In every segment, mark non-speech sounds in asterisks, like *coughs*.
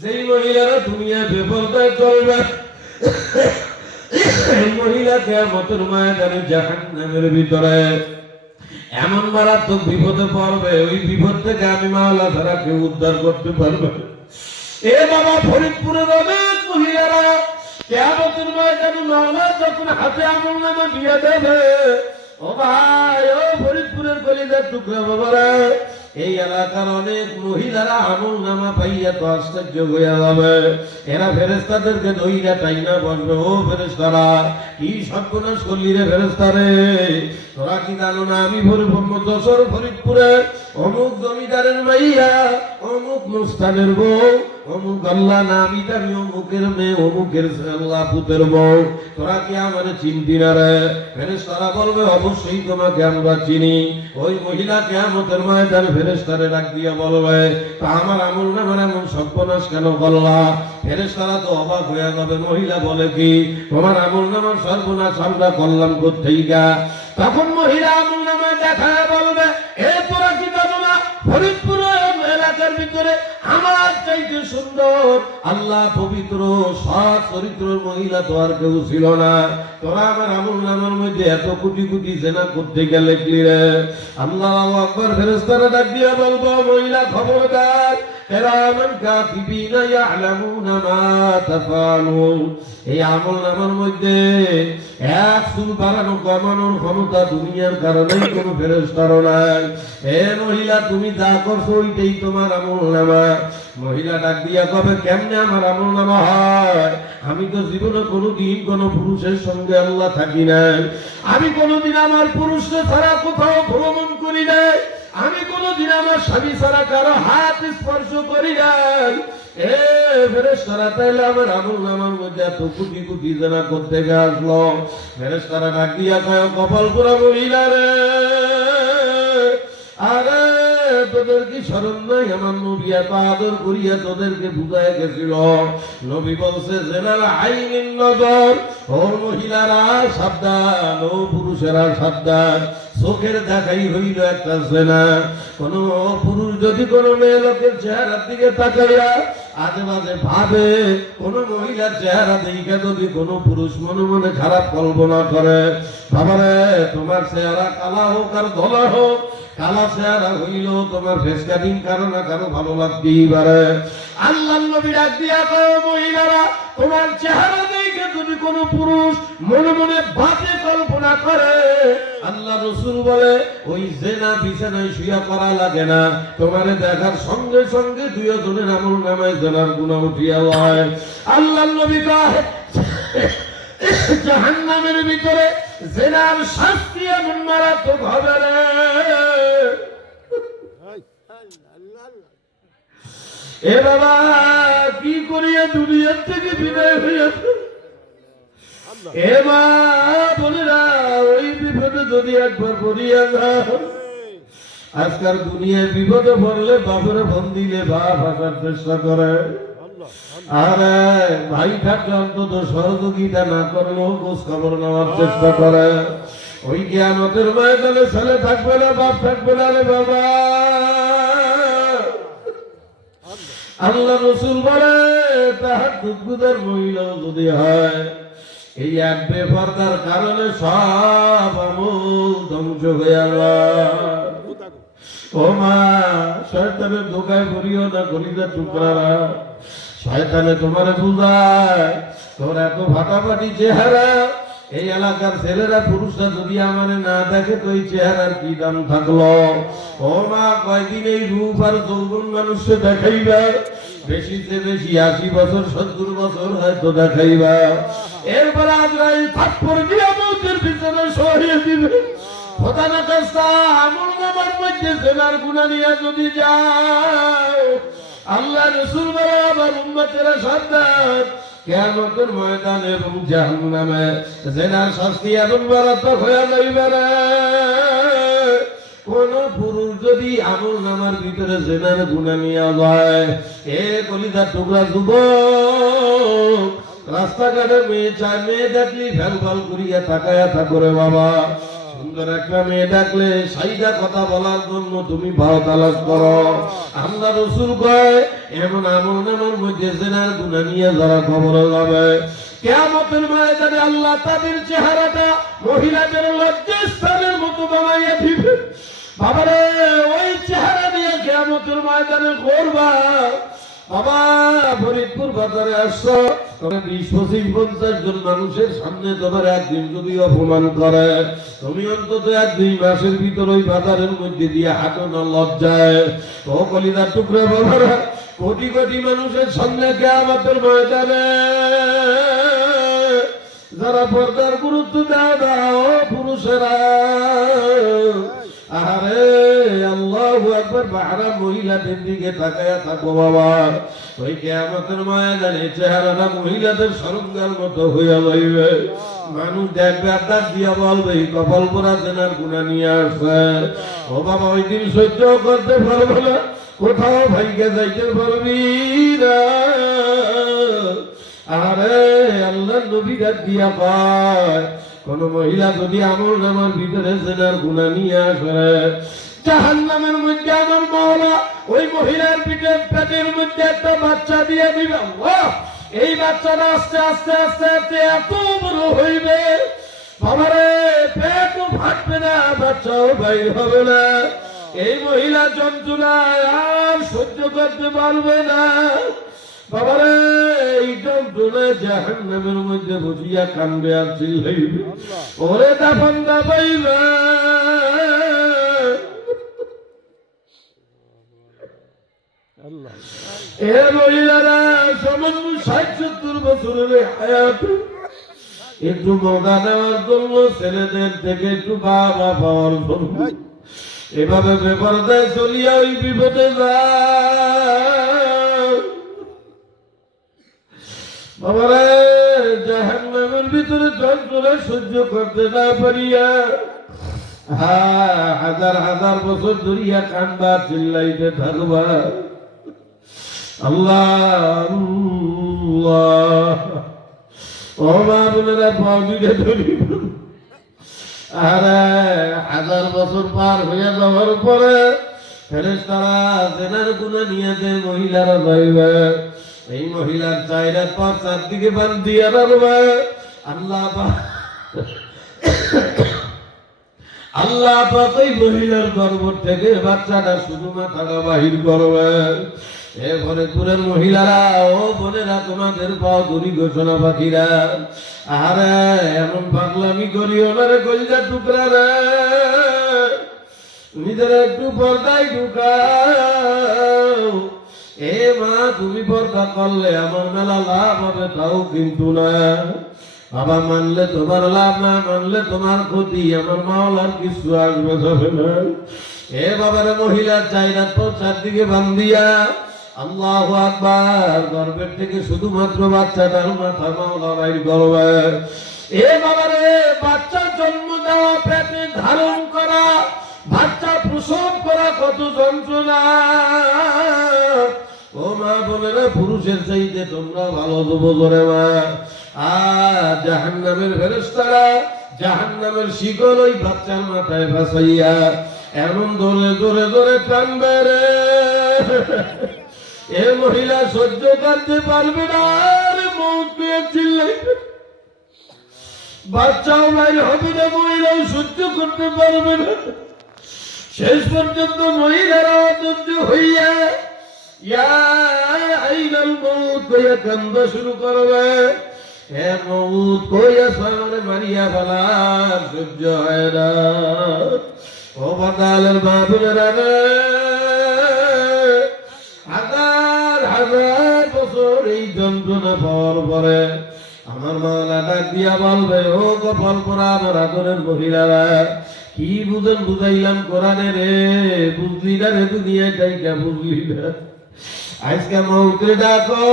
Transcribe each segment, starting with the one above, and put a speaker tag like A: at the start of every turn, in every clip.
A: যেই মহিলারা কেমতের ময়দানে জাহান্নামের ভিতরে। এমন মারাত্মক বিপদে পড়বে, ওই বিপদ থেকে আমি মাওলা ছাড়া কেউ উদ্ধার করতে পারবে। এ বাবা ফরিদপুরের অনেক মহিলারা কেমতের ময়দানে মাওলা যখন হাতে আমল নামা দিয়ে দেবে, ও ভাই, ও ফরিদপুরের কলিজার টুকরা বাবারা এই এলাকার অনেক মহিলারা আমল নামা পাইয়া তো আশ্চর্য হইয়া যাবে। এরা ফেরেস্তাদেরকে দইরা তাই না বসবে ও ফেরেস্তারা কি সর্বনাশ করলি রে ফেরেস্তারে তোরা কি জানো না আমি যশোর ফরিদপুরে অমুক জমিদারের মাইয়া, অমুক মুস্তানের বউ অমুক অমুকের না চিনি। ওই মহিলা আমার নামের এমন সর্বনাশ কেন ফেরেস্তারা তো মহিলা বলে কি, তোমার আমল নামার সর্বনাশ আমরা করলাম কোথেই গা তখন মহিলা আমল নামায় দেখা বলবে না? ভিতরে আমার চাইতে সুন্দর, আল্লাহ পবিত্র, সৎ, চরিত্র মহিলা তো আর কেউ ছিল না। তোরা আমার আমল নামের মধ্যে এত কোটি কোটি জেনা করতে গেলে কি রে? আল্লাহ আকবর ফেরেস্তারা ডাক দিয়া বলব, মহিলা, খবরদার কেরামান কাতিবিনা ইয়ালামুনা মা তাফালুন এই আমল নামার মধ্যে এক চুল বাড়ানো কমানোর ক্ষমতা দুনিয়ার কারণে কোনো ফেরেস্তার নাই। হে মহিলা, তুমি যা করছ ওইটাই তোমার আমল নামা। মহিলা ডাক দিয়া কবে কেমনে আমার আমল নামা হয়? আমি তো জীবনে কোনোদিন কোনো পুরুষের সঙ্গে আল্লাহ থাকি নাই। আমি কোনোদিন আমার পুরুষকে ছাড়া কোথাও ভ্রমণ করি নাই। আমি কোনোদিন আমার স্বামী ছাড়া কারও হাত স্পর্শ করি নাই। এ ফেরেশতারা তাইলে আমার আমল নামার মধ্যে এত কুটি কুটি জানা করতে আসলো। ফেরেশতারা ডাক দিয়া কয়, কপাল পুরা মহিলা রে। আরে, তোদের কি আদর করিয়া তোদেরকে বুঝায় গেছিল। নবী বলছে, জেনার আইনিন নজর। ও মহিলারা, সাবধান। ও পুরুষেরা, সাবধান। চোখের দেখাই হইল একটা জেনা। কোন পুরুষ যদি কোনো মেয়ে লোকের চেহারার দিকে তাকাইয়া আজে মাঝে ভাবে কোন মহিলার চেহারা দেখে যদি কোনো পুরুষ মনে মনে খারাপ কল্পনা করে, বাবারে, তোমার চেহারা কালা হোক আর ধলা হোক, কালা চেহারা হইল তোমার ফেস কাটিং কারও না কারও ভালো লাগতেই পারে। আল্লাহ নবী ডাক দিয়া মহিলারা, তোমার চেহারা দেখে যদি কোনো পুরুষ মনে মনে বাজে কল্পনা করে, আল্লাহ রসুল বলে, ওই জেনা বিছানায় শুয়া করা লাগে না। তোমারে দেখার সঙ্গে সঙ্গে দুই জনের আমল নামায় জেনার গুণা উঠিয়া হয়। আল্লাহ নবী কয়, জাহান্নামের ভিতরে জেনার শাস্তি এমন মারাত্মক হবে এ বাবা, কি করিয়া দুনিয়ার থেকে বিদায় হইয়াছে এ মা না ওই বিপদে যদি একবার পড়িয়া যাও আজকাল দুনিয়ায় বিপদে পড়লে বাপরে ফোন দিলে বাপ আসার চেষ্টা করে। আরে ভাই থাকলে অন্তত সহযোগিতা না করলেও খোঁজ খবর নেওয়ার চেষ্টা করে। ওই জ্ঞানতের ময়দানে ছেলে থাকবে না বাপ থাকবে না রে বাবা। আল্লাহ। রসুল বলে তাহার দুধগুদার মহিলাও যদি হয় এই এক বেপরদার কারণে সব আমল ধ্বংস হয়ে আল্লাহ ও মা, শয়তানের ধোকায় পড়িও না কলিজার টুকরারা। শয়তানে তোমার বুঝায়, তোর এত ফাটাফাটি চেহারা। এই এলাকার ছেলেরা, পুরুষরা যদি আমার না দেখে, তো এই চেহারার কি দাম থাকল? ও মা, কয়দিন এই রূপ আর যৌবন মানুষকে দেখাইবা? বেশিতে বেশি আশি বছর, সত্তর বছর হয়তো দেখাইবা। এরপর আজরাইল থাপ্পর দিয়ে মৌতের পিছনে সরিয়ে দিবে। খোদা না কাস্তা আমল নামার মধ্যে জেনার গুণা নিয়ে যদি যাও আল্লাহ রসুল বলে আবার উম্মতেরা সাবধান কেয়ামতের ময়দান এবং জাহান্নামে জেনার শাস্তি এমন মারাত্মক হয়ে যাইবে রে। কোন পুরুষ যদি আমল নামার ভিতরে জেনার গুণা নিয়ে যায়, এ কলিদার টুকরা যুবক রাস্তাঘাটে মেয়ে চায় মেয়ে দেখলি, ভ্যাল ভালো করিয়া তাকায়া থাকরে বাবা। সুন্দর একটা মেয়ে ডাকলে সাইদা কথা বলার জন্য তুমি ভাও তালাশ করো। আমরা রসুল কয়, এমন আমল নামার মধ্যে জেনার গুণা নিয়ে যারা খবর যাবে। কেয়ামতের ময়দানে আল্লাহ তাদের চেহারাটা মহিলাদের লজ্জাস্থানের মতো বানাইয়া দিবে। বাবারে, ওই চেহারা নিয়ে কেয়ামতের ময়দানে করবা ফরিদপুর বাজারে বিশ পঁচিশ, পঞ্চাশ জন মানুষের সামনে অপমান করে এক দুই মাসের বাজারের মধ্যে দিয়ে লজ্জায়। টুকরা কোটি কোটি মানুষের সামনে কে আমাদের ময়দানে। যারা পর্দার গুরুত্ব দেয় পুরুষেরা। একবার বাহারা মহিলাদের দিকে থাকো বাবা। ওই কেয়ামতের ময়দানে চেহারাটা মহিলাদের সরঙ্গার মতো হইয়া যাইবে মানুষ দেখবে দিয়া বলবে কপাল জেনার গুণা নিয়ে ও বাবা, ওই দিন সহ্য করতে পারবে না। কোথাও ভাইকে যাইতে পারবি আরে আল্লাহ নবী ডাক দিয়া পায় কোন মহিলা যদি আমল নামার ভিতরে জেনার গুণা নিয়ে আসে, জাহান্নামের মধ্যে আমার মাওলা ওই মহিলার পিঠে পেটের মধ্যে একটা বাচ্চা দিয়ে দিবে। এই বাচ্চাটা আস্তে আস্তে আস্তে আস্তে এত বড় হইবে। বাবারে পেটও ফাটবে না, বাচ্চাও বাইর হবে না। এই মহিলা যন্ত্রণায় আর সহ্য করতে পারবে না। বাবারে জাহান্নামের মধ্যে বসিয়া ওরে দাফন সামান্য ষাট সত্তর একটু মজা নেওয়ার জন্য ছেলেদের থেকে একটু বাবা পাওয়ার জন্য। এভাবে ব্যাপার দেয় চলিয়া ওই বিপদে যায়। জাহান্নামের ভিতরে যন্ত্রণা সহ্য করতে না পারিয়া হাজার হাজার বছর ধরিয়া কান্দা চিল্লাইতে থাকবা। আল্লাহ ও মা বোনেরা ধরি। আরে, হাজার বছর পার হয়ে যাওয়ার পরে ফেরেশতারা জেনার গুণা নিয়ে যে মহিলারা যাইবে এই মহিলার চাইরা পাঁচ চারদিকে বান্ধিয়া রাখবে আল্লাহ আল্লাহ পাক মহিলার গর্ভ থেকে বাচ্চাটা শুধু মাথাটা বাহির করবে। এরপরে দূরের মহিলারা, ও বোনেরা, তোমাদের পাও দূরি ঘোষণা পাখিরা। আরে এমন পাগলামি করিও না রে টুকরা রে নিজের একটু পর্দায় এ মা তুমি পর্দা করলে আমার মেলা লাভ হবে, তাও কিন্তু না। বাবা মানলে তোমার লাভ না, মানলে তোমার ক্ষতি, আমার মাওলার কিছু আসবে যাবে না। এ বাবার মহিলার চাইরা তো চারদিকে বান্ধিয়া, আল্লাহ আকবার, গর্বের থেকে শুধুমাত্র বাচ্চাটার মাথা মাওলা বাইর করবে এ বাবারে, বাচ্চা জন্ম দেওয়া, পেটে ধারণ করা, বাচ্চা প্রসব করা কত যন্ত্রণা। ও মা বোনেরা, পুরুষের চাইতে তোমরা ভালো দেবো ধরে মা। আর জাহান নামের ফেরেস্তারা জাহান নামের শিকল ওই বাচ্চার মাথায় ভাসাইয়া এমন দৌড়ে দৌড়ে দৌড়ে টানবে রে। এ মহিলা সহ্য করতে পারবে না আর মৌত পেয়ে চিল্লাইবে। বাচ্চাও নাই হবে না, মহিলাও সহ্য করতে পারবে না। শেষ পর্যন্ত মহিলারা অধৈর্য হইয়া শুরু করবে। হে মৌত কইয়া সামনে মারিয়া ফেলা, সহ্য হয় না। ও বাদালের বাবুরা হাজার হাজার বছর এই যন্ত্রণা পাওয়ার পরে আমার মালা ডাক দিয়া বলবে, ও কপাল পরা আমার আদরের মহিলারা, কি বুঝেন বুঝাইলাম কোরআনে রে? বুঝলি না রে দুনিয়া যাইকা বুঝলি না। আজকে মৌকে ডাকো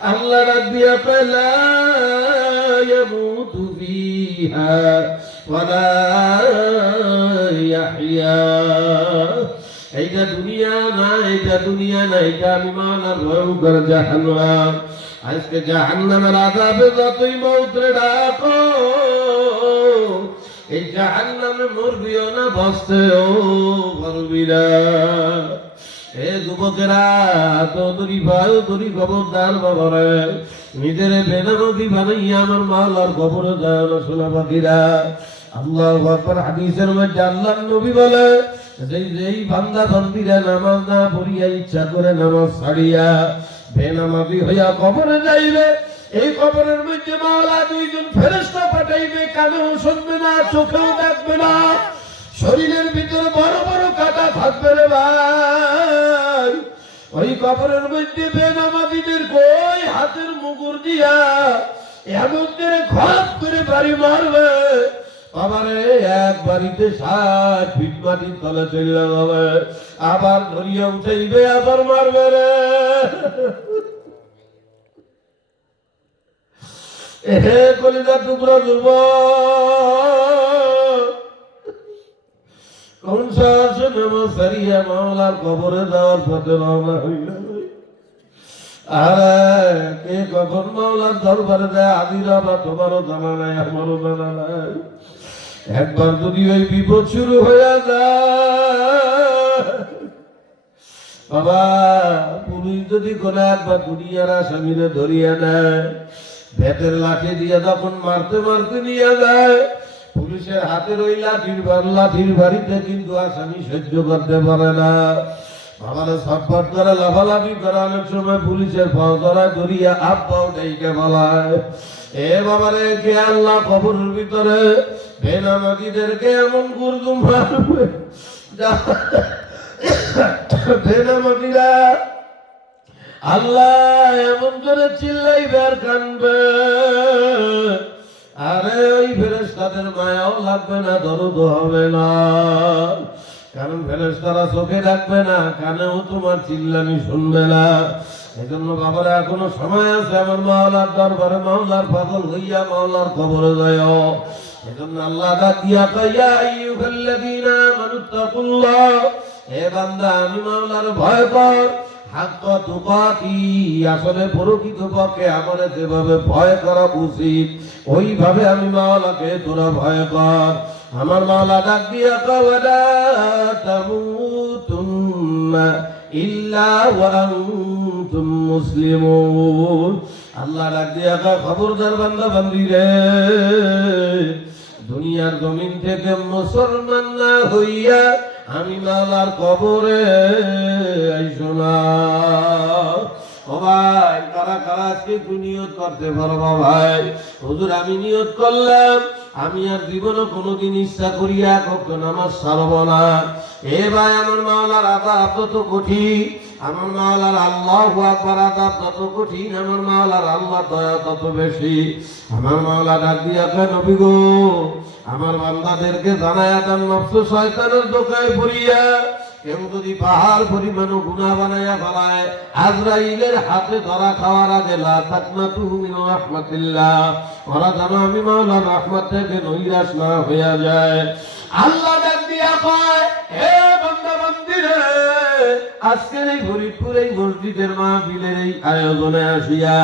A: আল্লাহ ডাক দিয়া পেলা يموت فيها ولا يحيا এইটা দুনিয়া না এটা দুনিয়া না এটা আমি মানার ভয়ঙ্কর জাহান্নাম আজকে জাহান্নামের আযাবে যতই মৌতরে ডাকো এই জাহান্নামে মরবিও না বসতেও পারবি না বাবারে, নিজের আমার না আল্লাহ হাদিসের মধ্যে আল্লাহ নবী বলে, যেই নামাজ ইচ্ছা করে নামাজ ছাড়িয়া বেনামাজি হইয়া কবরে যাইবে, এই কবরের মধ্যে মাওলা দুইজন ফেরেশতা পাঠাইবে, কানেও শুনবে না, চোখেও দেখবে না, শরীরের ভিতরে বড় বড় কাটা থাকবে রে ভাই। ওই কবরের মধ্যে বেনামাজিদের কই হাতের মুগুর দিয়া এমন করে খপ করে বাড়ি মারবে। বাবারে এক বাড়িতে ষাট ফিট মাটির তলে চলে যাবে। আবার ধরিয়া উঠাইবে, আবার মারবে রে। হে কলিজা টুকরো যুব কবরে আরে, কে কখন যায় তোমারও জানা নাই জানা নাই। একবার যদি ওই বিপদ শুরু হয়ে যায়, বাবা, পুলিশ যদি কোনো একবার দুনিয়ার আসামিরে ধরিয়া নেয়, ভেতের লাঠি দিয়ে যখন মারতে মারতে নিয়ে যায় পুলিশের হাতে ওই লাঠির লাঠির বাড়িতে কিন্তু আসামি সহ্য করতে পারে না। বাবারে সটফট করে, লাফালাফি করে অনেক সময় পুলিশের পাও ধরায় পাও ডেকে বলায় এ বাবারে, কে আল্লাহ কবরের ভিতরে? বেনামাজিদেরকে এমন গুরদুম মারবে বেনামাজিরা আল্লাহ এমন করে চিল্লাইবে আর কানবে। আরে ওই ফেরেস্তাদের মায়াও লাগবে না দরদ হবে না। কারণ ফেরেস্তারা চোখে রাখবে না, কানেও তোমার চিল্লানি শুনবে না। এই জন্য বাবারা, এখনও সময় আছে আমার মাওলার দরবারে, মাওলার পাগল হইয়া মাওলার খবরে যায় এজন্য আল্লাহ ডাক দিয়া কইয়া আইয়ুহাল্লাযীনা আমানুত্তাকুল্লাহ হে বান্দা, আমি মাওলার ভয় কর আসলে প্রকৃত পক্ষে আমাদের যেভাবে ভয় করা উচিত, ওইভাবে আমি মাওলাকে তোরা ভয় কর। আমার মাওলা ডাক দিয়া আনতুম মুসলিমুন। আল্লাহ ডাক দিয়া খবরদার বান্দা বান্দি রে। দুনিয়ার জমিন থেকে মুসলমান না হইয়া আমি মালার কবরে আজকে করতে ভাই? আমি নিয়ত করলাম। আমি আর জীবনে কোনোদিন ইচ্ছা করিয়া কখনো নামাজ ছাড়ব না। এ ভাই, আমার মাওলার আদাব তত কঠিন। আমার মাওলার আল্লাহ আকবার আদাব তত কঠিন, আমার মাওলার আল্লাহ দয়া তত বেশি। আমার মাওলা ডাক দিয়া নবী গো, আমার বান্দাদেরকে জানায়া দেন, নফস শয়তানের দোকায় পড়িয়া। কেউ যদি পাহাড় পরিমাণ গুণা বানাইয়া ফেলায়, আজরাইলের হাতে ধরা খাওয়ার আগে, লা তাকনাতু মিন রাহমাতিল্লাহ। ওরা জানো আমি মাওলা রহমত থেকে নৈরাশ না হইয়া যায়। আল্লাহ ডাক দিয়া কয়, হে বান্দা বান্দিরে আজকের এই ফরিদপুর এই মসজিদের মাহফিলের এই আয়োজনে আসিয়া,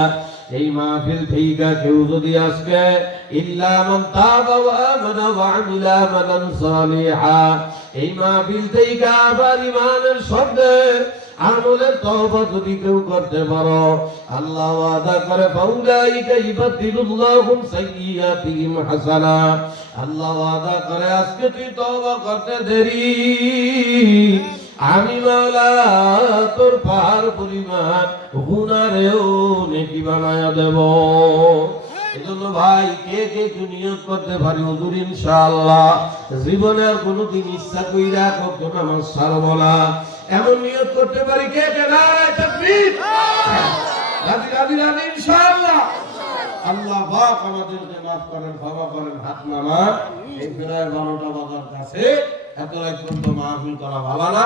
A: এই মাহফিল থেকে কেউ যদি আজকে এই মাহফিল থেকে আবার ইমানের শব্দে আমলের তওবা যদি কেউ করতে পারো, আল্লাহ করে হাসানা আল্লাহ ওয়াদা করে, আজকে তুই তওবা করতে দেরি আমি মাওলা তোর পাহাড় পরিমাণ গুনারেও নেকি বানায়া দেব। এজন্য ভাই কে কে নিয়োগ করতে পারি হুজুর ইনশাআল্লাহ। জীবনে আর কোনোদিন ইচ্ছা কইরা কখনো আমার সারব না। এমন নিয়োগ করতে পারি কে কে? নারায় তাকবীর। রাজি রাজি রাজি ইনশাআল্লাহ। আল্লাহ পাক আমাদেরকে মাফ করেন, ক্ষমা করেন, হাত নামা এই প্রায় বারোটা বাজার কাছে এত পর্যন্ত মাহফিল করা ভালো না।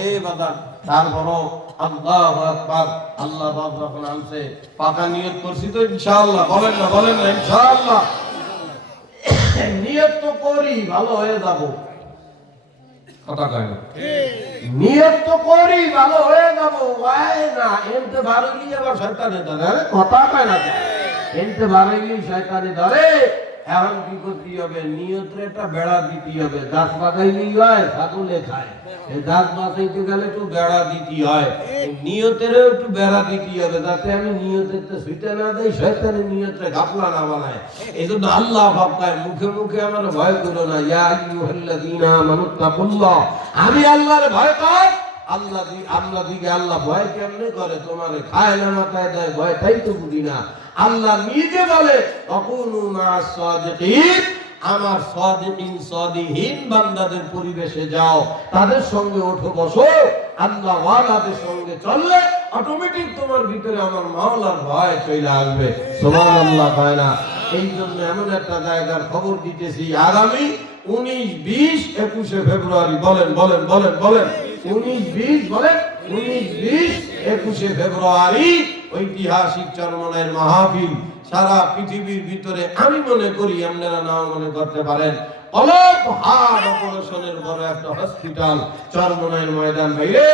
A: এই বাজার, তারপরও আল্লাহ আকবার, আল্লাহ পাক যখন আনছে, পাকা নিয়ত করছি তো ইনশাআল্লাহ। বলেন না বলেন না, ইনশাআল্লাহ। নিয়ত তো করি, ভালো হয়ে যাব। কথা কয় না? নিয়ত তো করি, ভালো হয়ে যাব। হয় না, এমতে ভালো গিয়ে আবার শয়তানে ধরে আরে কথা কয় না? তো। এমতে ভালো গিয়ে শয়তানে ধরে এখন কি করতে হবে? নিয়তের একটা বেড়া দিতে হবে। গাছ বাগাইলেই হয় ছাগলে খায়। গাছ বাঁচাইতে গেলে একটু বেড়া দিতে হয়। নিয়তেরও একটু বেড়া দিতে হবে আমি নিয়তের তো সুইটা না দেই শয়তানের নিয়তে গাপলা না বানায়। এই জন্য আল্লাহ ভাবকায় মুখে মুখে আমার ভয় করো না। ইয়া আইয়ুহাল্লাযীনা আমানুত্তাকুল্লাহ আমি আল্লাহর ভয় পাই, আল্লাহ আল্লাহ দিকে আল্লাহ ভয় কেমনে করে? তোমার খায় না, মাথায় দেয় ভয় তাই তো বুঝি না। আল্লাহ নিজে বলে আমার সাদিকিন, সাদিহীন বান্দাদের পরিবেশে যাও। তাদের সঙ্গে ওঠো, বসো। আল্লাহ সঙ্গে চললে অটোমেটিক তোমার ভিতরে আমার মাওলার ভয় চলে আসবে। সুবহানাল্লাহ, হয় না। এই জন্য এমন একটা জায়গার খবর দিতেছি। আগামী উনিশ, বিশ, একুশে ফেব্রুয়ারি, বলেন বলেন বলেন বলেন। উনিশ, বিশ, বলেন, উনিশ, বিশ, একুশে ফেব্রুয়ারি ঐতিহাসিক চরমনের মাহফিল সারা পৃথিবীর ভিতরে আমি মনে করি, আপনারা নাও মনে করতে পারেন। অলোক হার্ট অপারেশনের বড় একটা হসপিটাল চরমনের ময়দান বাইরে।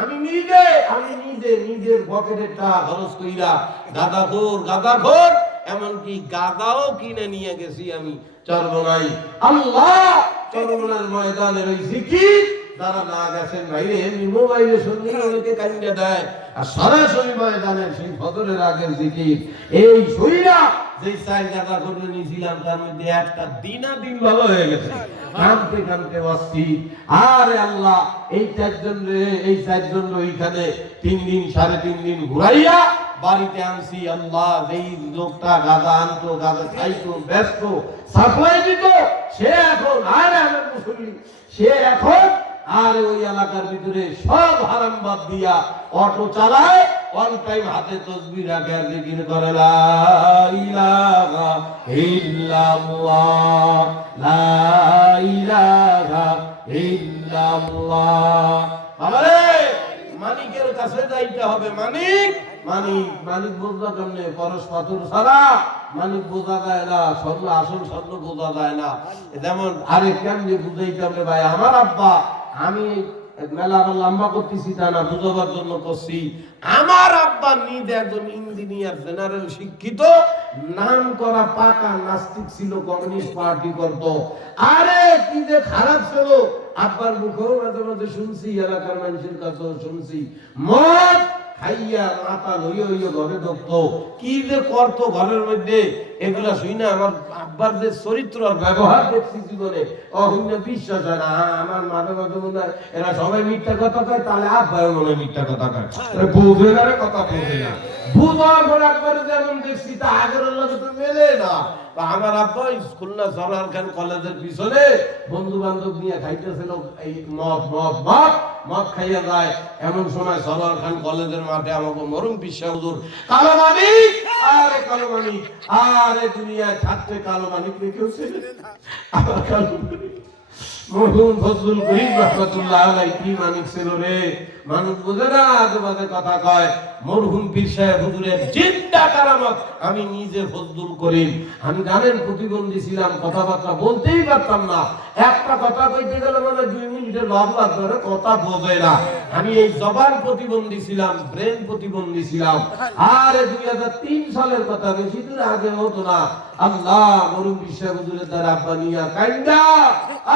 A: আমি নিজে আমি নিজে, নিজের পকেটের টাকা খরচ কইরা গাদাখোর গাদাখোর, এমনকি গাদাও কিনে নিয়ে গেছি আমি চরমনাই। আল্লাহ চরমনার ময়দানের ওই জিকির যারা না গেছেন বাইরে মোবাইলে দেয়। আর সরাসরি সেই আগের এই শরীরা যে চার জায়গা করে নিয়েছিলাম, তার মধ্যে একটা দিনা দিন ভালো হয়ে গেছে। কানতে কানতে আরে আল্লাহ, এই চারজন এই চারজন এইখানে তিন দিন, সাড়ে তিন দিন ঘুরাইয়া বাড়িতে আনছি। আল্লাহ, যেই লোকটা গাদা আনতো গাদা খাইতো, ব্যস্ত, সাপ্লাই দিত, সে এখন, আর মুসলিম সে এখন আর ওই এলাকার ভিতরে সব হারাম বাদ দিয়া অটো চালায় অন টাইম হাতে তসবি রাখে আর জিকির করে, লা ইলাহা ইল্লাল্লাহ, লা ইলাহা ইল্লাল্লাহ। বাবারে মানিকের কাছে যাইতে হবে মানিক মানিক মানিক বোঝা কেমনে পরশ পাথর ছাড়া মানিক বোঝা যায় না, স্বর্ণ, আসল স্বর্ণ বোঝা যায় না। যেমন আরে কেমনে বুঝাইতে হবে ভাই, আমার আব্বা আমি মেলা লম্বা করতেছি, তা না, বুঝাবার জন্য করছি। আমার আব্বা নিজে একজন ইঞ্জিনিয়ার, জেনারেল শিক্ষিত, নাম করা পাকা নাস্তিক ছিল, কমিউনিস্ট পার্টি করত। আরে, কি যে খারাপ ছিল। আব্বার মুখেও মাঝে মাঝে শুনছি, এলাকার মানুষের কাছেও শুনছি। মদ খাইয়া মাথা লইয়া লইয়া ঘরে ঢুকতো। কি যে করতো ঘরের মধ্যে? এগুলা শুই না আমার আব্বার যে চরিত্র আর ব্যবহার দেখছি জীবনে অহিন্য বিশ্বাস হয় না। হ্যাঁ, আমার মাঝে মাঝে মনে হয় এরা সবাই মিথ্যা কথা কয় তাহলে আব্বাও মনে মিথ্যা কথা কয়। বোঝে কথা বোঝে না। পর একবারে যেমন দেখছি, তা আগের লোকে তো মেলে না। আমার আব্বা স্কুল না সরার খান কলেজের পিছনে বন্ধু বান্ধব নিয়ে খাইতেছিল এই মদ মদ মদ মদ খাইয়া যায়। এমন সময় সরার খান কলেজের মাঠে আমাকে মরম পিসা হুজুর, কালো মানিক, আরে কালো মানিক, আরে দুনিয়ায় থাকতে কালো মানিক কেউ ছিল আমার কালো মরহুম ফজলুল করিম রহমাতুল্লাহ আলাইহি কি মানিক ছিল রে। মানুষ না কথা কয়। মরহুম পীর সাহেব হুজুরের জিন্দা কারামত। আমি নিজে আমি জানেন প্রতিবন্ধী ছিলাম, কথাবার্তা বলতেই পারতাম না। একটা কথা কইতে গেলে মানে দুই মিনিটের ধরে কথা বোঝে না। আমি এই জবান প্রতিবন্ধী ছিলাম, ব্রেন প্রতিবন্ধী ছিলাম। আরে দুই হাজার তিন সালের কথা, বেশি দূর আগে হতো না। আল্লাহ মরুম বিশ্বা হুজুরের দ্বারা আব্বা নিয়া কাইন্দা।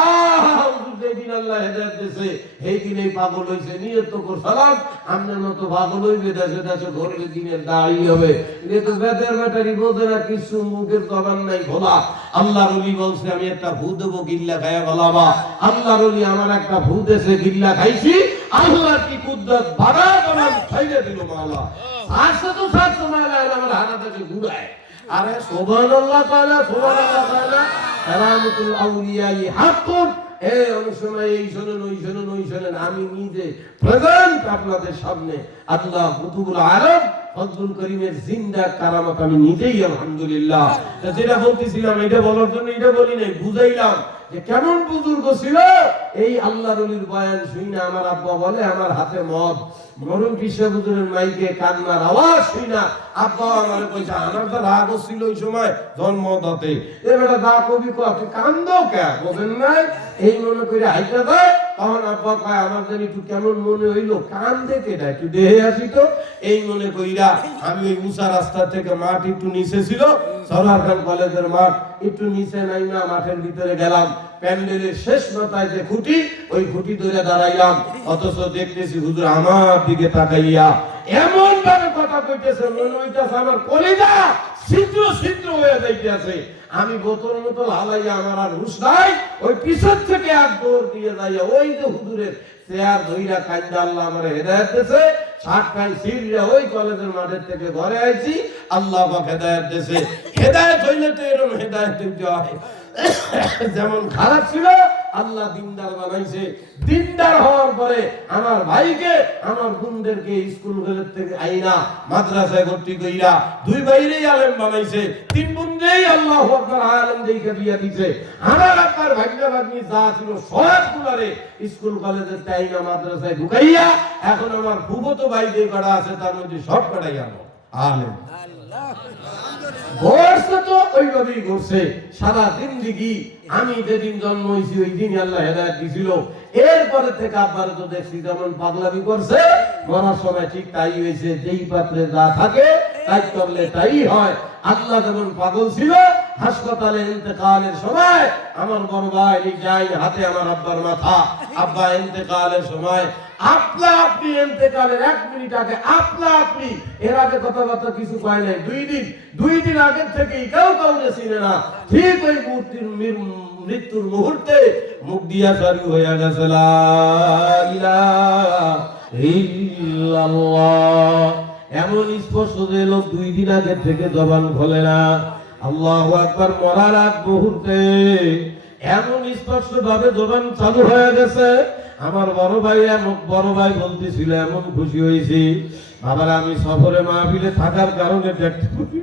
A: আহ, হুজুর আল্লাহ হেদায়েত দিয়েছে এই দিনেই পাগল হইছে, নিয়ত তো কর সালাম আমনের মতো পাগল হইবে, দেশে দেশে ঘুরবে দিনের দাঁড়ি হবে। কিন্তু বেদের ব্যাটারি বোঝে না, কিছু মুখের জবান নাই ভোলা। আল্লাহ রলি বলছে, আমি একটা ভূ দেবো গিল্লা খাইয়া বলাবা আল্লাহ রলি আমার একটা ভূ দেশে গিল্লা খাইছি, আল্লাহ কি কুদ্দত বাড়া জমান খাইলে দিল মাওলা আসছে তো সাতশো মাইল আমার হানা ঘুরায়। আরে সুবহানাল্লাহ তাআলা সুবহানাল্লাহ তাআলা কারামাতুল আউলিয়াই হাক্কুন। এই ওই আমি আপনাদের সামনে করিমের কারামত আমি নিজেই, আলহামদুলিল্লাহ। যেটা বলতেছিলাম, এটা বলার জন্য এটা বলি নাই, বুঝাইলাম। যে কেমন বুজুর্গ ছিল? এই আল্লাহ রলির বয়ান না, আমার আব্বা বলে, আমার হাতে মদ। মরুম বিশ্ব হুজুরের মাইকে কান্নার আওয়াজ শুই না। আব্বা আমার কইছে, আমার তো রাগ ছিল ওই সময় জন্ম দাতে। এ বেটা দা কবি কো আপনি কান্দো কে বোঝেন নাই? এই মনে করে হাইটা দেয় তখন আব্বা কয়, আমার জানি একটু কেমন মনে কান না, একটু দেহে আসি তো। এই মনে কইরা আমি ওই রাস্তা থেকে মাঠ একটু নিচে ছিল খান কলেজের মাঠ একটু নিচে নাইমা মাঠের ভিতরে গেলাম। প্যান্ডেলের শেষ মাথায় যে খুঁটি, ওই খুঁটি ধরে দাঁড়াইলাম। অথচ দেখতেছি হুজুর আমার দিকে তাকাইয়া এমন ভাবে কথা কইতেছে, মনে হইতাছে আমার কলিজা ছিদ্র ছিদ্র হয়ে আমি বোতল মতো হালাইয়া আমার আর হুশ নাই। ওই পিছন থেকে এক দৌড় দিয়ে যাইয়া ওই যে চেয়ার ধইরা আল্লাহ আমার হেদায়েত দিয়েছে শার্ট প্যান্ট ছিঁড়িয়া ওই কলেজের মাঠের থেকে ঘরে আইছি, আল্লাহ পাক হেদায়েত দিয়েছে হেদায়েত হইলে তো এরকম হেদায়েত দিতে হয়। *coughs* যেমন খারাপ ছিল আল্লাহ দিনদার বানাইছে। দিনদার হওয়ার পরে আমার ভাইকে, আমার বোনদেরকে স্কুল থেকে আইনা, মাদ্রাসায় ভর্তি কইরা দুই ভাইরেই আলেম বানাইছে। তিন বোনদেরই আল্লাহ আকবার আলেম দেইখা দিয়া দিছে। আমার আপনার ভাগ্য ভাগ্নি যা ছিল সব গুলারে স্কুল কলেজের তাইনা মাদ্রাসায় ঢুকাইয়া এখন আমার ফুফতো ভাই যে কটা আছে তার মধ্যে সব কটাই আমার আলেম। ঘটছে তো ওইভাবেই ঘুরছে সারা জিন্দিগি আমি যেদিন জন্ম হয়েছি, ওই দিন আল্লাহ হেদায়ত দিছিল। এরপরে থেকে আব্বারে তো দেখছি যেমন পাগলামি করছে মরার সময় ঠিক তাই হয়েছে, যেই পাত্রে যা থাকে তাই করলে তাই হয়। আল্লাহ যেমন পাগল ছিল, হাসপাতালে ইন্তেকালের সময় আমার বড় ভাই যাই হাতে আমার আব্বার মাথা। আব্বা, ইন্তেকালের সময় আপনা আপনি ইন্তেকালের এক মিনিট আগে, আপনা আপনি। এর আগে কথাবার্তা কিছু কয় নাই। দুই দিন দুই দিন আগের থেকেই কেউ কাউকে চিনে না। ঠিক ওই মূর্তির মৃত্যুর মুহূর্তে মুখ দিয়া চালু হইয়া গেছে ইল্লাল্লাহ। এমন স্পষ্ট যে লোক দুই দিন আগে থেকে জবান খোলে না আল্লাহ আকবার মরার আগ মুহূর্তে এমন স্পষ্ট ভাবে জবান চালু হয়ে গেছে আমার বড় ভাই এমন বড় ভাই বলতেছিল, এমন খুশি হয়েছি বাবার, আমি সফরে মাহফিলে থাকার কারণে দেখতে পারি।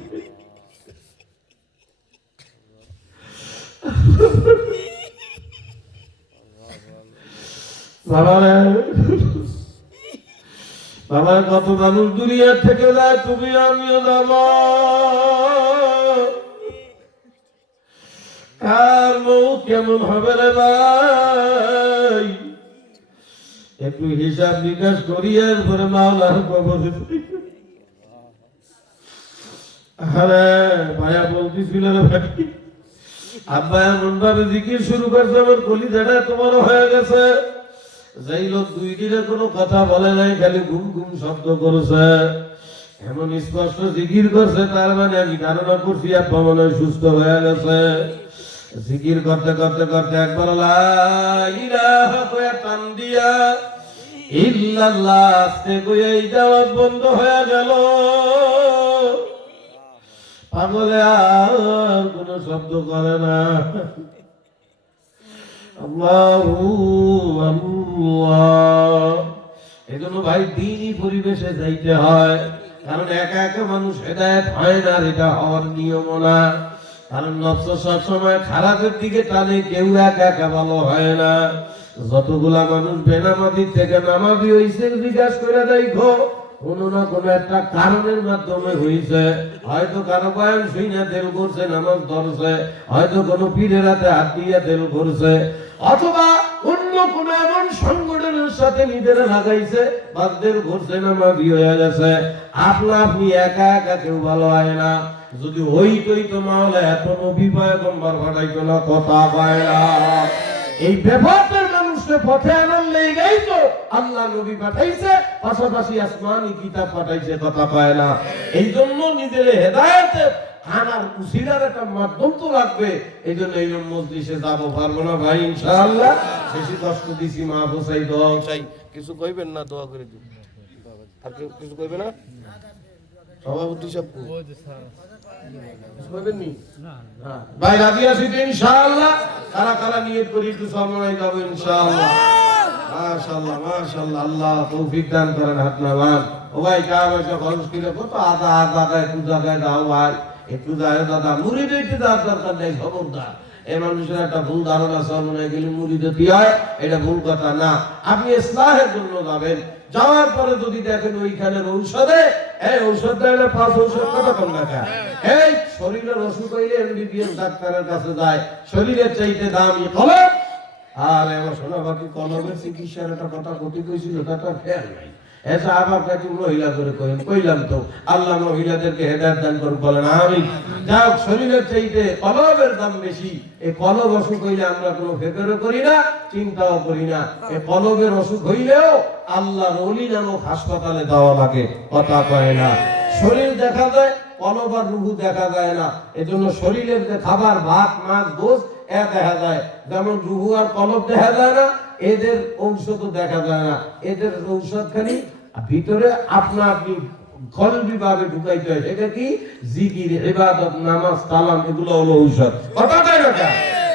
A: বাবারে বাবা, কত মানুষ দুনিয়া থেকে যায়, তুমি, আমিও যাব। কার মৌ কেমন হবে রে ভাই? একটু হিসাব নিকাশ করিয়ে এরপরে মাওলার কবর। আরে ভাইয়া বলতেছিল রে ভাই, আব্বা এমন ভাবে জিকির শুরু করছে, আমার কলিজাটা তোমার হয়ে গেছে। যেই লোক দুই দিনে কোনো কথা বলে নাই, খালি ঘুম ঘুম শব্দ করেছে। এমন স্পষ্ট জিকির করছে, তার মানে আমি ধারণা করছি আব্বা মনে সুস্থ হয়ে গেছে। জিকির করতে করতে করতে একবার টান দিয়া, ইল্লাল্লাহ, আস্তে কয়ে এই যাওয়া বন্ধ হয়ে গেল। পাগলে আর কোনো শব্দ করে না। আল্লাহু আল্লাহ এজন্য ভাই দিনই পরিবেশে যাইতে হয়। কারণ একা একা মানুষ হেদায়েত হয় না এটা হওয়ার নিয়ম না। কারণ নফস সবসময় খারাপের দিকে টানে, কেউ একা একা ভালো হয় না। যতগুলা মানুষ বেনামাজি থেকে নামাবি ওই হইছে, বিকাশ করে দেখো কোনো না কোনো একটা কারণের মাধ্যমে হইছে। হয়তো কারও বয়ান শুইনা তেল করছে, নামাজ ধরছে, হয়তো কোনো পীরের হাতে হাত দিয়ে তেল করছে, অথবা অন্য কোন এমন সংগঠনের সাথে নিজেরা লাগাইছে বাদদের ঘুরছে না নামাজি হয়ে গেছে। আপনা আপনি একা একা কেউ ভালো হয় না। যদি হইতই তো মাহলে এত নবী পয়গম্বর পাঠাইতো না, কথা পায় না। এই ব্যাপারটার মানুষকে পথে আনার লেগেই তো আল্লাহ নবী পাঠাইছে, পাশাপাশি আসমানি কিতাব পাঠাইছে, কথা পায় না। এই জন্য নিজের হেদায়েতে আনার উসিলার একটা মাধ্যম তো লাগবে। এই জন্য এই মজলিসে যাব, পারব না ভাই, ইনশাআল্লাহ। বেশি কষ্ট দিছি, মা বসাই দোয়া চাই। কিছু কইবেন না, দোয়া করে দিন। আর কিছু কইবে না? সভাপতি সব নি। ভাই, রাজি আছি তো কারা কারা নিয়ত করি একটু সময় মানুষের একটা ভুল ধারণা মুড়ি হয়, এটা ভুল কথা না। আপনি জন্য যাবেন। যাওয়ার পরে যদি দেখেন ওইখানের ঔষধে, এই ঔষধ দেয় পাঁচ ঔষধ, কত কম টাকা? এই শরীরের অসুখ হইলে এমবিবিএস ডাক্তারের কাছে যায়। শরীরের চাইতে দামি কলম আর বাকি কলমের চিকিৎসার একটা কথা কইছিল খেয়াল নাই। এসা আবার মহিলা করে কইলাম তো, আল্লাহ মহিলাদেরকে দান বলেন আমি যাই হোক শরীরের চাইতে কলবের দাম বেশি এই কলব অসুখ হইলে আমরা কোনো ফেকরও করি না, চিন্তাও করি না। এই কলবের অসুখ হইলেও আল্লাহর অলি নামক হাসপাতালে দেওয়া লাগে, কথা কয় না। শরীর দেখা যায় কলব আর রুহু দেখা যায় না। এজন্য শরীরের যে খাবার, ভাত, মাছ গোস এ দেখা যায়। যেমন রুহু আর কলব দেখা যায় না, এদের ঔষধও দেখা যায় না। এদের ঔষধ খালি ভিতরে আপনা আপনি ঢুকাইতে হয়? সেটা কি? জিকির, ইবাদত, নামাজ কালাম এগুলো হলো ঔষধ। কথা কয় না?